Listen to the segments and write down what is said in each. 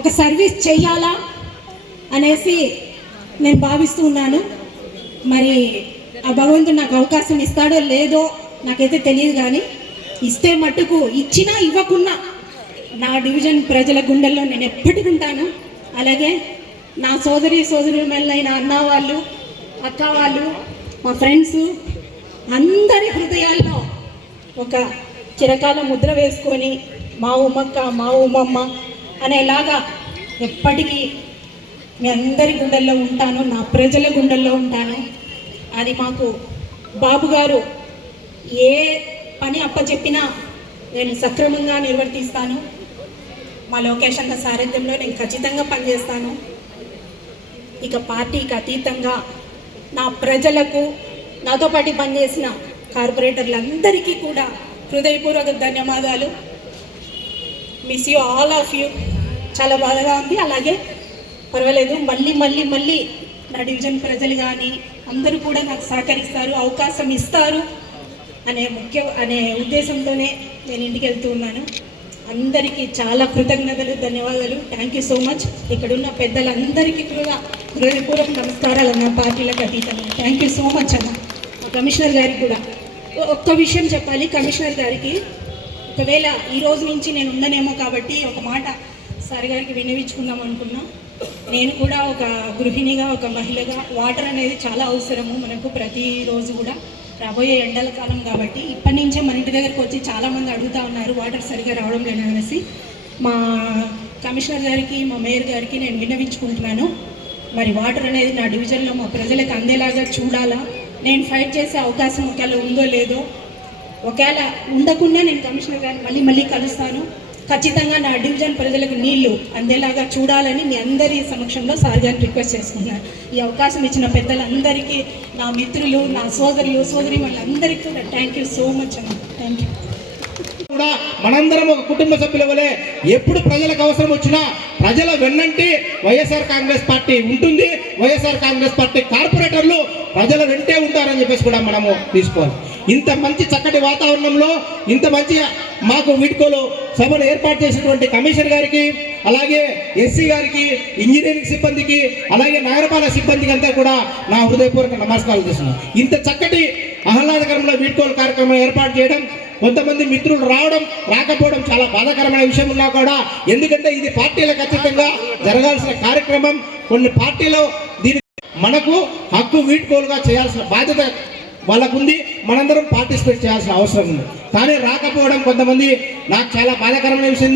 ఒక సర్వీస్ చెయ్యాలా అనేసి నేను భావిస్తూ ఉన్నాను. మరి ఆ భగవంతుడు నాకు అవకాశం ఇస్తాడో లేదో నాకైతే తెలియదు, కానీ ఇస్తే మట్టుకు ఇచ్చినా ఇవ్వకున్నా నా డివిజన్ ప్రజల గుండెల్లో నేను ఎప్పటికీ ఉంటాను. అలాగే నా సోదరులైన అన్న వాళ్ళు, అక్క వాళ్ళు, మా ఫ్రెండ్స్ అందరి హృదయాల్లో ఒక చిరకాల ముద్ర వేసుకొని మా ఉమ్మక్క, మా ఉమ్మమ్మ అనేలాగా ఎప్పటికీ మీ అందరి గుండెల్లో ఉంటాను, నా ప్రజల గుండెల్లో ఉంటాను. అది మాకు బాబు గారు ఏ పని అప్పచెప్పినా నేను సక్రమంగా నిర్వర్తిస్తాను. మా లోకేష్ అన్న సారథ్యంలో నేను ఖచ్చితంగా పనిచేస్తాను. ఇక పార్టీకి అతీతంగా నా ప్రజలకు, నాతో పాటు పనిచేసిన కార్పొరేటర్లందరికీ కూడా హృదయపూర్వక ధన్యవాదాలు. Miss you all of you. చాలా బాధగా ఉంది. అలాగే పర్వాలేదు, మళ్ళీ నా డివిజన్ ప్రజలు కానీ అందరూ కూడా నాకు సహకరిస్తారు, అవకాశం ఇస్తారు అనే ఉద్దేశంతోనే నేను ఇంటికి వెళ్తూ ఉన్నాను. అందరికీ చాలా కృతజ్ఞతలు, ధన్యవాదాలు. Thank you so much. ఇక్కడున్న పెద్దలందరికీ కూడా హృదయపూర్వక నమస్కారాలు అన్న, పార్టీలకు అతీతంగా. థ్యాంక్ యూ సో మచ్ అన్న. కమిషనర్ గారికి కూడా ఒక్క విషయం చెప్పాలి. కమిషనర్ గారికి ఒకవేళ ఈ రోజు నుంచి నేను ఉండనేమో కాబట్టి ఒక మాట సార్ గారికి విన్నవించుకుందాం అనుకున్నా. నేను కూడా ఒక గృహిణిగా, ఒక మహిళగా వాటర్ అనేది చాలా అవసరము మనకు ప్రతిరోజు కూడా. రాబోయే ఎండల కాలం కాబట్టి ఇప్పటి నుంచే మన ఇంటి దగ్గరికి వచ్చి చాలామంది అడుగుతూ ఉన్నారు వాటర్ సరిగా రావడం లేదనేసి. మా కమిషనర్ గారికి, మా మేయర్ గారికి నేను విన్నవించుకుంటున్నాను. మరి వాటర్ అనేది నా డివిజన్లో మా ప్రజలకు అందేలాగా చూడాలా. నేను ఫైట్ చేసే అవకాశం ఒకవేళ ఉందో లేదో, ఒకవేళ ఉండకుండా నేను కమిషనర్ గారిని మళ్ళీ కలుస్తాను. ఖచ్చితంగా నా డివిజన్ ప్రజలకు నీళ్లు అందేలాగా చూడాలని మీ అందరి సమక్షంలో సార్ గారిని రిక్వెస్ట్ చేసుకున్నాను. ఈ అవకాశం ఇచ్చిన పెద్దలందరికీ, నా మిత్రులు, నా సోదరి వాళ్ళందరికీ కూడా థ్యాంక్ యూ సో మచ్ అన్న. Thank you. కూడా మనందరం ఒక కుటుంబ సభ్యుల వలె ఎప్పుడు ప్రజలకు అవసరం వచ్చినా ప్రజల వెన్నంటి వైఎస్ఆర్ కాంగ్రెస్ పార్టీ ఉంటుంది. వైఎస్ఆర్ కాంగ్రెస్ పార్టీ కార్పొరేటర్లు ప్రజల వెంటే ఉంటారని చెప్పేసి కూడా మనము తీసుకోవాలి. ఇంత మంచి చక్కటి వాతావరణంలో ఇంత మంచి మాకు వీడ్కోలు సభను ఏర్పాటు చేసినటువంటి కమిషనర్ గారికి, అలాగే ఎస్సీ గారికి, ఇంజనీరింగ్ సిబ్బందికి, అలాగే నగరపాలక సిబ్బందికి అంతా కూడా నా హృదయపూర్వక నమస్కారాలు చేస్తున్నాను. ఇంత చక్కటి ఆహ్లాదకరంలో వీడ్కోలు కార్యక్రమం ఏర్పాటు చేయడం, కొంతమంది మిత్రులు రాకపోవడం చాలా బాధాకరమైన విషయం ఉన్నా కూడా, ఎందుకంటే ఇది పార్టీలకు ఖచ్చితంగా జరగాల్సిన కార్యక్రమం. కొన్ని పార్టీలో దీని మనకు హక్కు వీడ్కోలుగా చేయాల్సిన బాధ్యత వాళ్ళకుంది. మనందరం పార్టిసిపేట్ చేయాల్సిన అవసరం ఉంది. కానీ రాకపోవడం కొంతమంది నాకు చాలా బాధాకరమైన విషయం.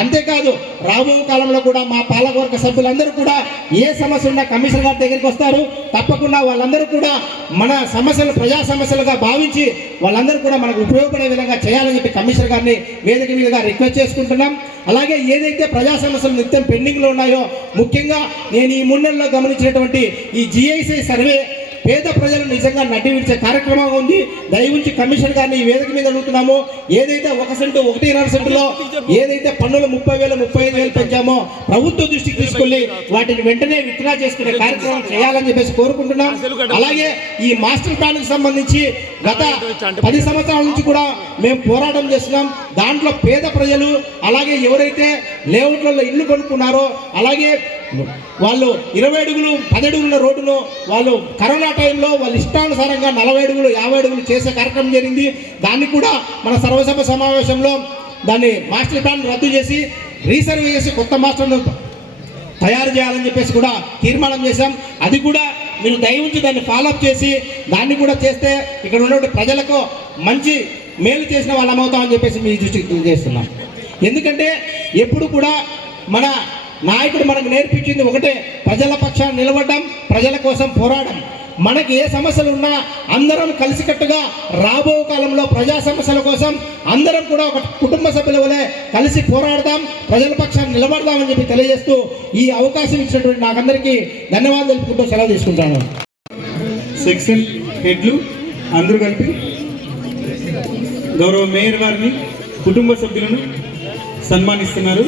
అంతేకాదు రాబో కాలంలో కూడా మా పాలకవర్గ సభ్యులందరూ కూడా ఏ సమస్య ఉన్నా కమిషనర్ గారి దగ్గరికి వస్తారు. తప్పకుండా వాళ్ళందరూ కూడా మన సమస్యలు ప్రజా సమస్యలుగా భావించి వాళ్ళందరూ కూడా మనకు ఉపయోగపడే విధంగా చేయాలని చెప్పి కమిషనర్ గారిని వేదిక మీదుగా రిక్వెస్ట్ చేసుకుంటున్నాం. అలాగే ఏదైతే ప్రజా సమస్యలు నిత్యం పెండింగ్లో ఉన్నాయో, ముఖ్యంగా నేను ఈ 3 నెలల్లో గమనించినటువంటి ఈ GIC సర్వే పేద ప్రజలు నిజంగా నడ్డి విడిచే కార్యక్రమం ఉంది. దయవుంచి కమిషనర్ గారిని ఈ వేదిక మీద అడుగుతున్నామో, ఏదైతే 1 సెంటు 1.5 సెంటులో ఏదైతే పన్నులు 30,000 35,000 పెంచామో ప్రభుత్వ దృష్టికి తీసుకెళ్లి వాటిని వెంటనే విత్డ్రా చేసుకునే కార్యక్రమం చేయాలని చెప్పేసి కోరుకుంటున్నాం. అలాగే ఈ మాస్టర్ ప్లాన్కి సంబంధించి గత 10 సంవత్సరాల నుంచి కూడా మేము పోరాటం చేస్తున్నాం. దాంట్లో పేద ప్రజలు, అలాగే ఎవరైతే లేఅవుట్లలో ఇల్లు కొనుక్కున్నారో, అలాగే వాళ్ళు 20 అడుగులు 10 అడుగుల రోడ్డును వాళ్ళు కరోనా టైంలో వాళ్ళ ఇష్టానుసారంగా 40 అడుగులు 50 అడుగులు చేసే కార్యక్రమం జరిగింది. దాన్ని కూడా మన సర్వసభ సమావేశంలో దాన్ని మాస్టర్ ప్లాన్ రద్దు చేసి రీసర్వే చేసి కొత్త మాస్టర్ను తయారు చేయాలని చెప్పేసి కూడా తీర్మానం చేశాం. అది కూడా మీరు దయవుంచి దాన్ని ఫాలోఅప్ చేసి దాన్ని కూడా చేస్తే ఇక్కడ ఉన్నటువంటి ప్రజలకు మంచి మేలు చేసిన వాళ్ళం అవుతామని చెప్పేసి మీ దృష్టికి తెలియజేస్తున్నాం. ఎందుకంటే ఎప్పుడు కూడా మన నాయకుడు మనకు నేర్పించింది ఒకటే, ప్రజల పక్షాన్ని నిలబడడం, ప్రజల కోసం పోరాడడం. మనకి ఏ సమస్యలు ఉన్నా అందరం కలిసికట్టుగా రాబో కాలంలో ప్రజా సమస్యల కోసం అందరం కూడా ఒక కుటుంబ సభ్యుల వలె కలిసి పోరాడదాం, ప్రజల పక్షాన్ని నిలబడదామని చెప్పి తెలియజేస్తూ ఈ అవకాశం ఇచ్చినటువంటి నాకందరికీ ధన్యవాదాలు తెలుపుకుంటూ సెలవు తీసుకుంటాను. సెక్షన్ హెడ్లు అందరూ కలిపి గౌరవ మేయర్ గారిని, కుటుంబ సభ్యులను సన్మానిస్తున్నారు.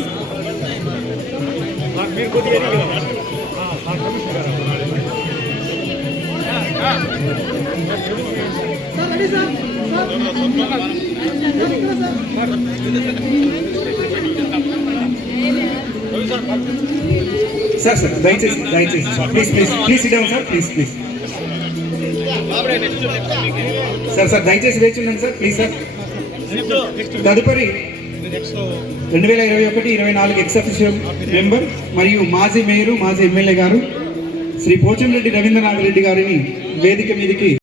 సార్ సార్ దయచేసి దయచేసి please please please SIT down sir please please sir sir దయచేసి వేచి ఉండండి సార్ ప్లీజ్ సార్. తదుపరి 2021-24 ఎక్స్ అఫీషియల్ మెంబర్ మరియు మాజీ మేయరు మాజీ ఎమ్మెల్యే గారు శ్రీ పోచంరెడ్డి రవీంద్రనాథ్ రెడ్డి గారిని వేదిక మీదకి